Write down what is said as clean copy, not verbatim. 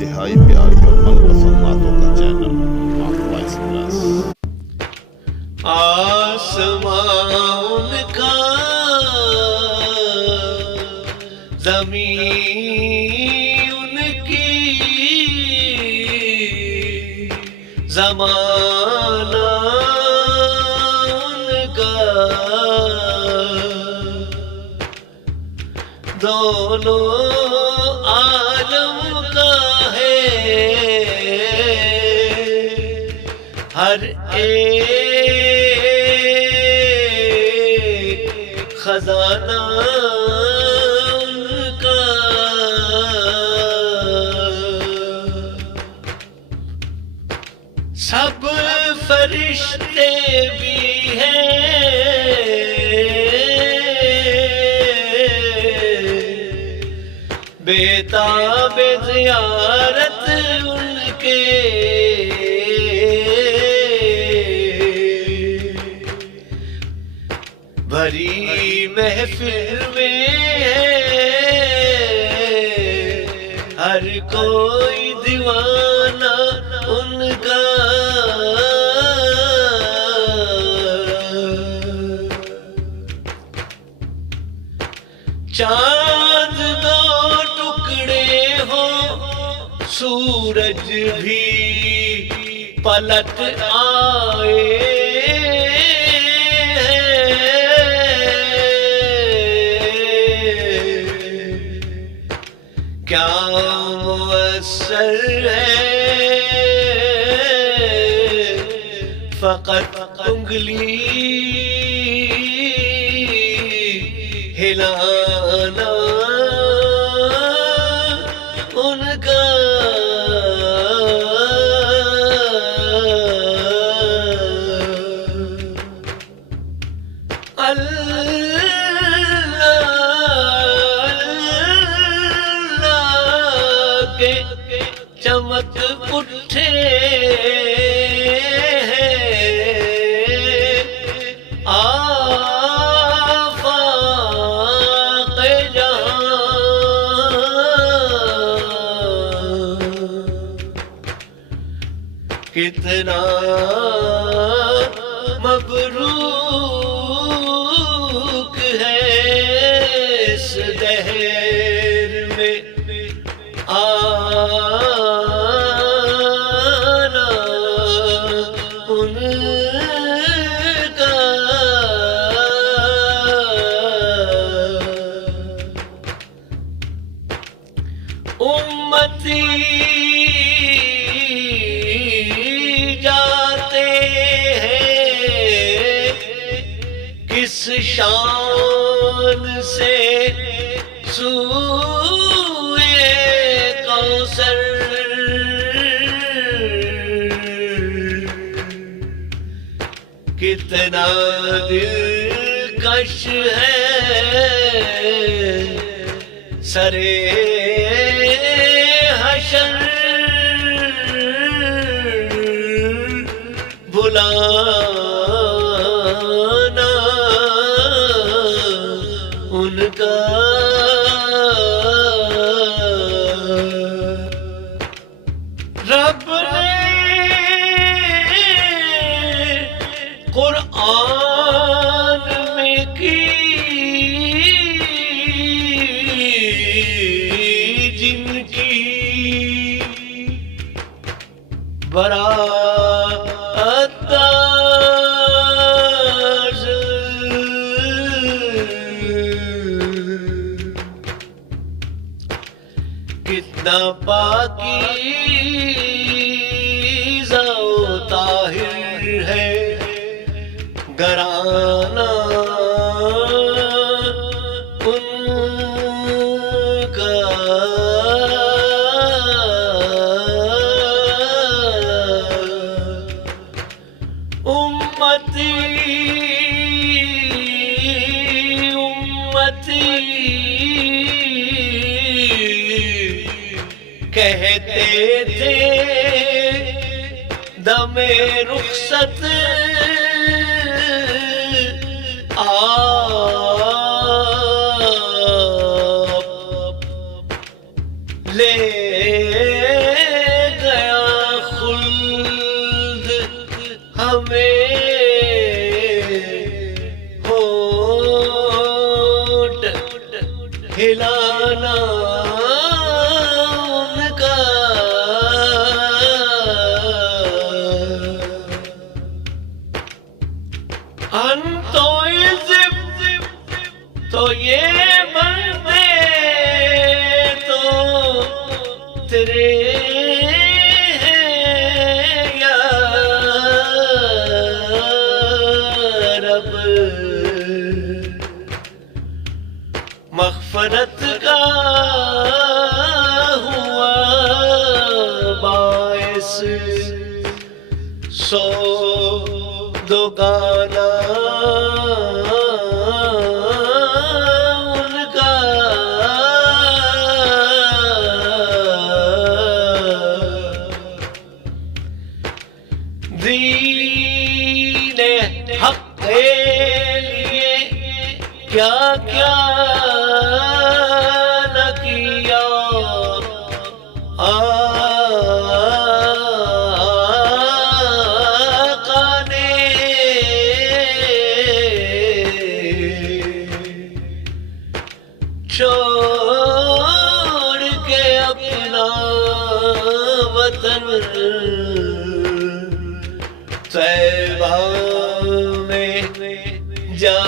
انتہائی پیاری اور من پسند باتوں کا چینل آفوا ایکسپریس۔ آسمان کا زمین ان کی زمانہ ان کا دونوں عالم کا ہے ہر ایک خزانہ ان کا۔ سب فرشتے بھی ہیں بیتاب زیارت ان کے، بھری محفل میں ہے ہر کوئی دیوانہ ان کا۔ چاند دو ٹکڑے ہو سورج بھی پلٹ آئے، کیا مؤثر ہے فقط انگلی ہلانا ان کا۔ اللہ کے چمک اٹھے آفاق جہاں، کتنا مبروک ہے اس دہر میں آنا ان کا۔ امتی جاتے ہیں کس شان سے سوئے کوثر، کتنا دلکش ہے سرے حشر بلانا ان کا۔ رب نے قرآن میں کی جن کی برات داز، کتنا پاکیزہ و طاہر ہے گھرانہ ان کا۔ امتی امتی کہتے تھے دم رخصت آپ لے تیرے ہیں یا رب، مغفرت کا ہوا باعث سو دوگانا ان کا، دین حق کے لیے کیا کیا نہ کیا، آقا نے چھوڑ کے اپنا وطن طیبہ میں جا